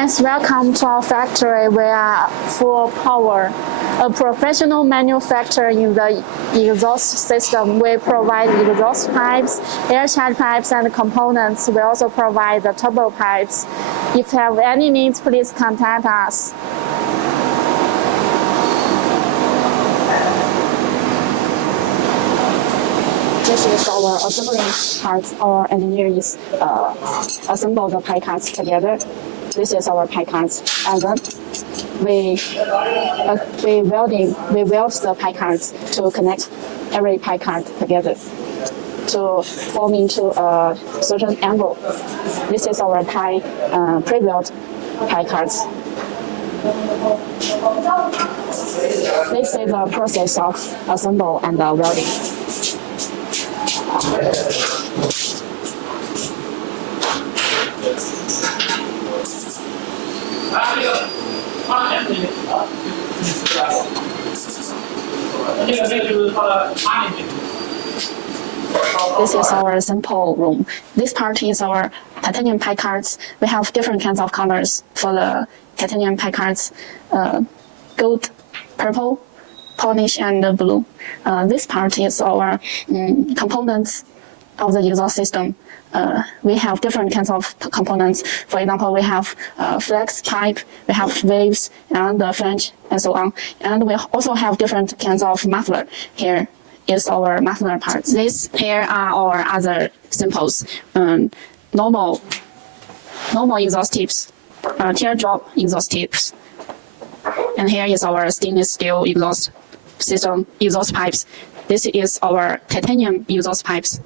guys, welcome to our factory. We are Fupower, a professional manufacturer in the exhaust system. We provide exhaust pipes, air change pipes, and components. We also provide the turbo pipes. If you have any needs, please contact us. This is our assembling parts. Our engineers assemble the pie cuts together. This is our pie cuts, and then we weld the pie cuts to connect every pie cut together to form into a certain angle. This is our pre-weld pie cuts. This is the process of assemble and welding. This is our sample room. This part is our titanium pie cuts. We have different kinds of colors for the titanium pie cuts: gold, purple, polish, and blue. This part is our components of the exhaust system. We have different kinds of components. For example, we have flex pipe, we have waves, and flange, and so on. And we also have different kinds of muffler. Here is our muffler parts. Here are our other samples. Normal exhaust tips, teardrop exhaust tips. And here is our stainless steel exhaust system, exhaust pipes. This is our titanium exhaust pipes.